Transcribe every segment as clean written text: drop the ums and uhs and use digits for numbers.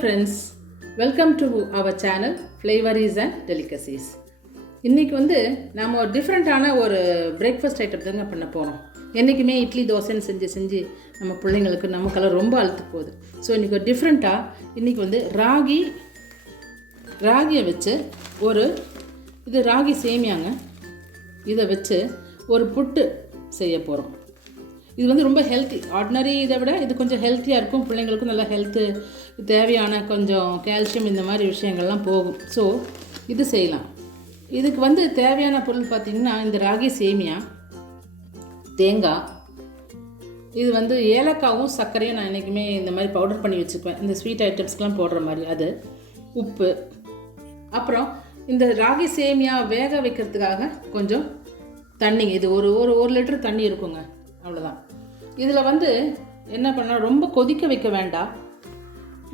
friends, welcome to our channel Flavors and Delicacies. இன்னைக்கு நாம ஒரு டிஃபரண்டான ஒரு பிரேக்ஃபாஸ்ட் ஐட்டம் தாங்க பண்ண போறோம். என்னைக்குமே இட்லி தோசைன்னு செஞ்சு நம்ம பிள்ளைங்களுக்கு நமக்கெல்லாம் ரொம்ப அழுத்து போகுது. ஸோ இன்னைக்கு ஒரு டிஃப்ரெண்ட்டாக இன்னைக்கு ராகியை வச்சு இது ராகி சேமியாங்க. இதை வச்சு ஒரு புட்டு செய்ய போகிறோம். இது ரொம்ப ஹெல்த்தி. ஆர்டினரி இதை விட இது கொஞ்சம் ஹெல்த்தியாக இருக்கும். பிள்ளைங்களுக்கும் நல்லா ஹெல்த்து தேவையான கொஞ்சம் கால்சியம் இந்த மாதிரி விஷயங்கள்லாம் போகும். ஸோ இது செய்யலாம். இதுக்கு தேவையான பொருள் பார்த்திங்கன்னா இந்த ராகி சேமியா, தேங்காய், இது ஏலக்காவும் சர்க்கரையும் நான் என்றைக்குமே இந்த மாதிரி பவுடர் பண்ணி வச்சுக்குவேன். இந்த ஸ்வீட் ஐட்டம்ஸ்க்கெலாம் போடுற மாதிரி அது, உப்பு, அப்புறம் இந்த ராகி சேமியா வேக வைக்கிறதுக்காக கொஞ்சம் தண்ணிங்க. இது ஒரு லிட்டர் தண்ணி இருக்குங்க, அவ்வளோதான். இதில் என்ன பண்ணால் ரொம்ப கொதிக்க வைக்க வேண்டாம்.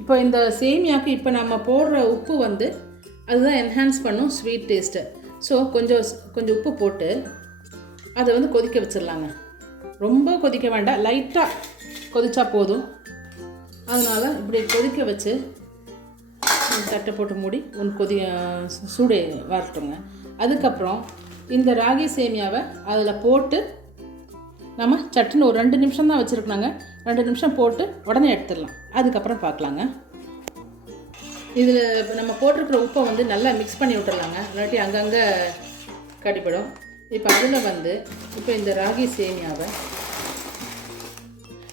இப்போ இந்த சேமியாவுக்கு இப்போ நம்ம போடுற உப்பு அதுதான் என்ஹான்ஸ் பண்ணும் ஸ்வீட் டேஸ்ட்டை. ஸோ கொஞ்சம் உப்பு போட்டு அதை கொதிக்க வச்சிடலாங்க. ரொம்ப கொதிக்க வேண்டாம், லைட்டாக கொதிச்சா போதும். அதனால் இப்படி கொதிக்க வச்சு தட்டை போட்டு மூடி சூடு வரட்டுங்க. அதுக்கப்புறம் இந்த ராகி சேமியாவை அதில் போட்டு நம்ம சட்டுன்னு ஒரு 2 நிமிஷம் தான் வச்சுருக்கோங்க. 2 நிமிஷம் போட்டு உடனே எடுத்துடலாம். அதுக்கப்புறம் பார்க்கலாங்க. இதில் இப்போ நம்ம போட்டிருக்கிற உப்பை நல்லா மிக்ஸ் பண்ணி விட்டுடலாங்க, இல்லாட்டி அங்கங்கே கடிப்படும். இப்போ அதில் இப்போ இந்த ராகி சேமியாவை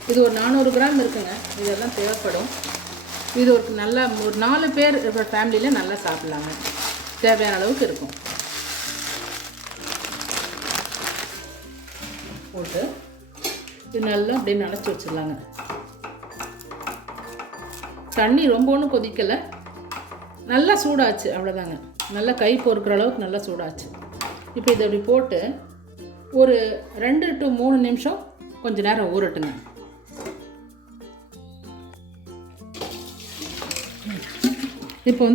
இது ஒரு 400 கிராம் இருக்குங்க. இதெல்லாம் தேவைப்படும். இது ஒரு 4 பேர் இருக்கிற ஃபேமிலியில் நல்லா சாப்பிட்லாங்க. தேவையான அளவுக்கு இருக்கும். போட்டு இது நல்லா அப்படியே நினச்சி வச்சிடலாங்க. தண்ணி ரொம்ப ஒன்றும் கொதிக்கலை, நல்லா சூடாச்சு, அவ்வளோதாங்க. நல்லா கை பொறுக்கிற அளவுக்கு நல்லா சூடாச்சு. இப்போ இதை அப்படி போட்டு ஒரு 2 to 3 நிமிஷம் கொஞ்சம் நேரம் ஊறட்டுங்க. இப்போ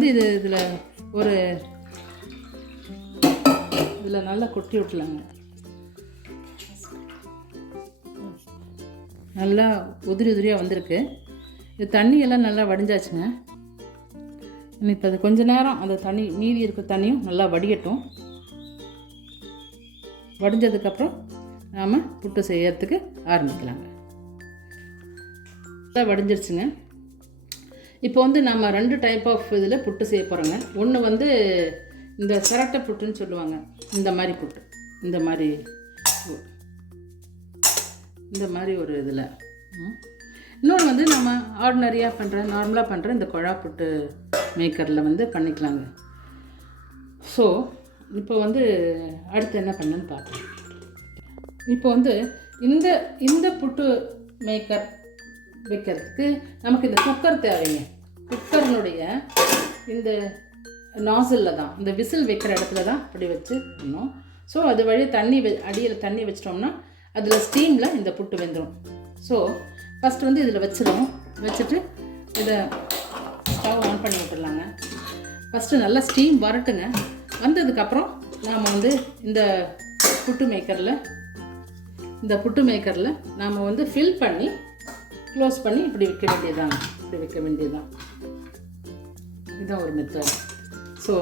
இதில் நல்லா கொட்டி விட்டுலாங்க. நல்லா உதிரியாக வந்திருக்கு. இது தண்ணியெல்லாம் நல்லா வடிஞ்சாச்சுங்க. இப்போ அது கொஞ்ச நேரம் அந்த தண்ணி மீதி இருக்கிற தண்ணியும் நல்லா வடியட்டும். வடிஞ்சதுக்கப்புறம் நாம் புட்டு செய்யறதுக்கு ஆரம்பிக்கலாங்க. நல்லா வடிஞ்சிருச்சுங்க. இப்போ நம்ம 2 டைப் ஆஃப் இதில் புட்டு செய்ய போகிறோங்க. ஒன்று இந்த சிரட்டை புட்டுன்னு சொல்லுவாங்க. இந்த மாதிரி புட்டு, இந்த மாதிரி ஒரு இதில். இன்னொன்று நம்ம ஆர்டினரியாக நார்மலாக பண்ணுற இந்த குழா புட்டு மேக்கரில் பண்ணிக்கலாங்க. ஸோ இப்போ அடுத்து என்ன பண்ணணுன்னு பார்க்கலாம். இப்போ இந்த புட்டு மேக்கர் வைக்கிறதுக்கு நமக்கு இந்த குக்கர் தேவைங்க. குக்கர்னுடைய இந்த நாசிலில் தான், இந்த விசில் வைக்கிற இடத்துல தான் அப்படி வச்சு பண்ணணும். ஸோ அது வழியாக அடியில் தண்ணி வச்சிட்டோம்னா அதில் ஸ்டீமில் இந்த புட்டு வெந்துடும். ஸோ ஃபஸ்ட்டு இதில் வச்சுட்டு இதை ஸ்டவ் ஆன் பண்ணி விட்டுடலாங்க. ஃபஸ்ட்டு நல்லா ஸ்டீம் வரட்டுங்க. வந்ததுக்கப்புறம் நாம் இந்த புட்டு மேக்கரில் நாம் ஃபில் பண்ணி க்ளோஸ் பண்ணி இப்படி வைக்க வேண்டியதுதான். இதுதான் ஒரு மெத்தட். ஸோ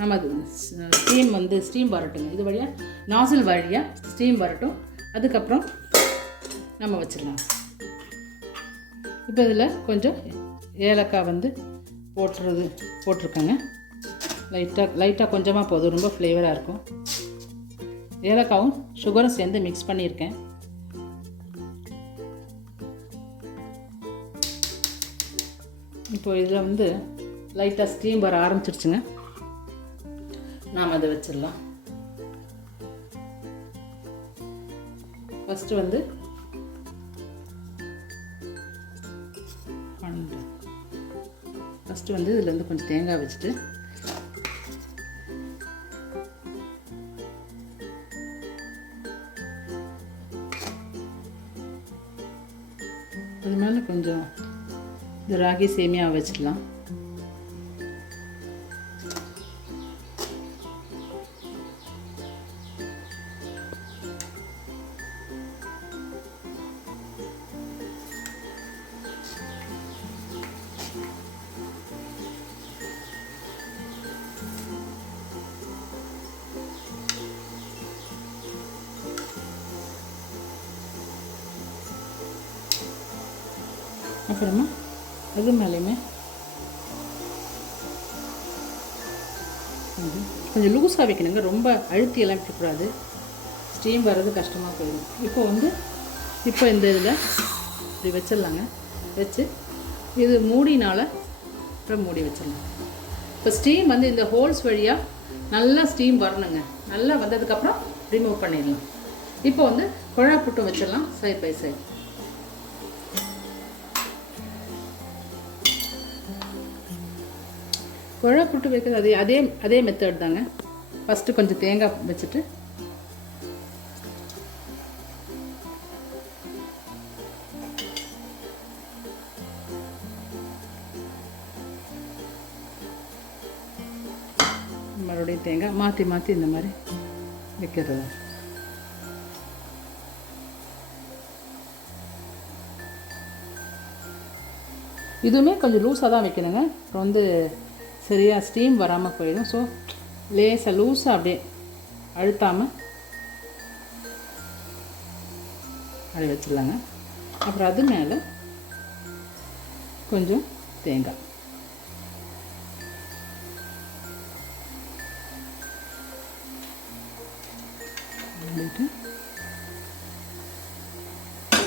நம்ம அது ஸ்டீம் வரட்டுங்க. இது வழியாக நாசில் வழியாக ஸ்டீம் வரட்டும். அதுக்கப்புறம் நம்ம வச்சிடலாம். இப்போ இதில் கொஞ்சம் ஏலக்காய் போட்டிருக்கேங்க. லைட்டாக கொஞ்சமாக போதும், ரொம்ப ஃப்ளேவராக இருக்கும். ஏலக்காவும் சுகரும் சேர்ந்து மிக்ஸ் பண்ணியிருக்கேன். இப்போ இதில் லைட்டாக ஸ்டீம் வர ஆரம்பிச்சிருச்சுங்க. நாம் அதை வச்சிடலாம். ஃபஸ்ட்டு இதில் கொஞ்சம் தேங்காய் வச்சுட்டு அது மேலே கொஞ்சம் இந்த ராகி சேமியா வச்சிடலாம். அப்புறமா அது மேலேயுமே கொஞ்சம் லூஸாக வைக்கணுங்க, ரொம்ப அழுத்தியெல்லாம் வைக்கக்கூடாது, ஸ்டீம் வர்றது கஷ்டமாக போயிடும். இப்போ இந்த இதில் இப்படி வச்சிடலாங்க. வச்சு இது மூடினால் அப்புறம் மூடி வச்சிடலாம். இப்போ ஸ்டீம் வந்து இந்த ஹோல்ஸ் வழியாக நல்லா ஸ்டீம் வரணுங்க. நல்லா வந்ததுக்கப்புறம் ரிமூவ் பண்ணிடலாம். இப்போ வந்து குழா புட்டு வச்சிடலாம் சைட் பை சைட். குழா புட்டு வைக்கிறது அதே மெத்தட் தாங்க. ஃபஸ்ட்டு கொஞ்சம் தேங்காய் வச்சுட்டு மறுபடியும் தேங்காய் மாற்றி இந்த மாதிரி வைக்கிறது. இதுவுமே கொஞ்சம் லூஸாக தான் வைக்கணுங்க. அப்புறம் வந்து சரியாக ஸ்டீம் வராமல் போயிடும். ஸோ லேசாக லூஸாக அப்படியே அழுத்தாமல் அப்படி வச்சிடலாங்க. அப்புறம் அது மேலே கொஞ்சம் தேங்காய்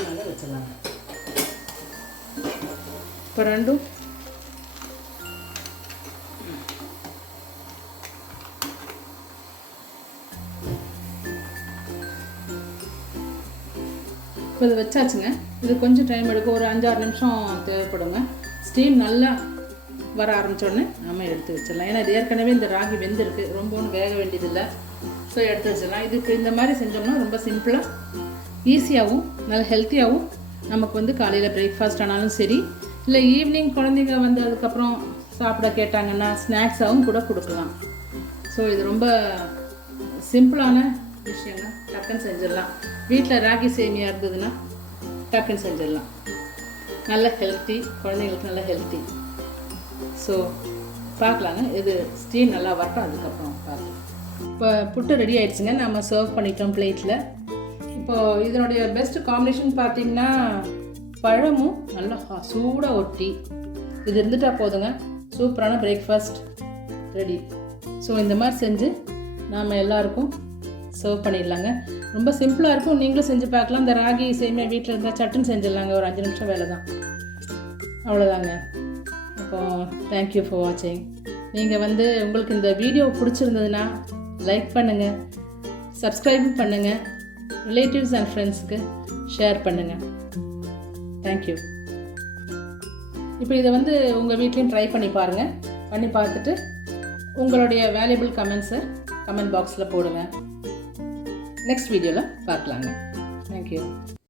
நல்லா வச்சிடலாங்க. இப்போ ரெண்டும் இப்போ இது வச்சாச்சுங்க. இது கொஞ்சம் டைம் எடுக்கும், ஒரு 5-6 நிமிஷம் தேவைப்படுங்க. ஸ்டீம் நல்லா வர ஆரம்பித்தோடனே நம்ம எடுத்து வச்சிடலாம். ஏன்னா இது ஏற்கனவே இந்த ராகி வெந்திருக்கு, ரொம்ப ஒன்றும் வேக வேண்டியதில்லை. ஸோ எடுத்து வச்சிடலாம். இதுக்கு இந்த மாதிரி செஞ்சோம்னா ரொம்ப சிம்பிளாக ஈஸியாகவும் நல்ல ஹெல்த்தியாகவும் நமக்கு வந்து காலையில் பிரேக்ஃபாஸ்ட் ஆனாலும் சரி, இல்லை ஈவினிங் குழந்தைங்க வந்து அதுக்கப்புறம் சாப்பிட கேட்டாங்கன்னா ஸ்நாக்ஸாகவும் கூட கொடுக்கலாம். ஸோ இது ரொம்ப சிம்பிளான விஷயங்க. டக்குன்னு செஞ்சிடலாம். வீட்டில் ராகி சேமியா இருந்ததுன்னா டக்குன்னு செஞ்சிடலாம். நல்ல ஹெல்த்தி, குழந்தைங்களுக்கு நல்ல ஹெல்த்தி. ஸோ பார்க்கலாங்க. இது ஸ்டீம் நல்லா வரட்டும், அதுக்கப்புறம் பார்க்கலாம். இப்போ புட்டு ரெடி ஆகிடுச்சுங்க. நம்ம சர்வ் பண்ணிட்டோம் பிளேட்டில். இப்போது இதனுடைய பெஸ்ட் காம்பினேஷன் பார்த்திங்கன்னா பழமும் நல்லா சூடாக ஒட்டி இது இருந்துட்டால் போதுங்க. சூப்பரான பிரேக்ஃபாஸ்ட் ரெடி. ஸோ இந்த மாதிரி செஞ்சு நாம் எல்லாருக்கும் சர்வ் பண்ணிடலாங்க. ரொம்ப சிம்பிளாக இருக்கும். நீங்களும் செஞ்சு பார்க்கலாம். இந்த ராகி சேமியா வீட்டில் இருந்தால் சட்டுன்னு செஞ்சிடலாங்க. ஒரு 5 நிமிஷம் வேலை தான், அவ்வளோதாங்க. அப்போது தேங்க்யூ ஃபார் வாட்சிங். நீங்கள் வந்து உங்களுக்கு இந்த வீடியோ பிடிச்சிருந்ததுன்னா லைக் பண்ணுங்கள், சப்ஸ்கிரைப் பண்ணுங்கள், ரிலேட்டிவ்ஸ் அண்ட் ஃப்ரெண்ட்ஸுக்கு ஷேர் பண்ணுங்கள். தேங்க்யூ. இப்போ இதை வந்து உங்கள் வீட்லேயும் ட்ரை பண்ணி பாருங்கள். பண்ணி பார்த்துட்டு உங்களுடைய வேல்யூபிள் கமெண்ட்ஸை கமெண்ட் பாக்ஸில் போடுங்க. நெக்ஸ்ட் வீடியோவில் பார்க்கலாங்க. தேங்க்யூ.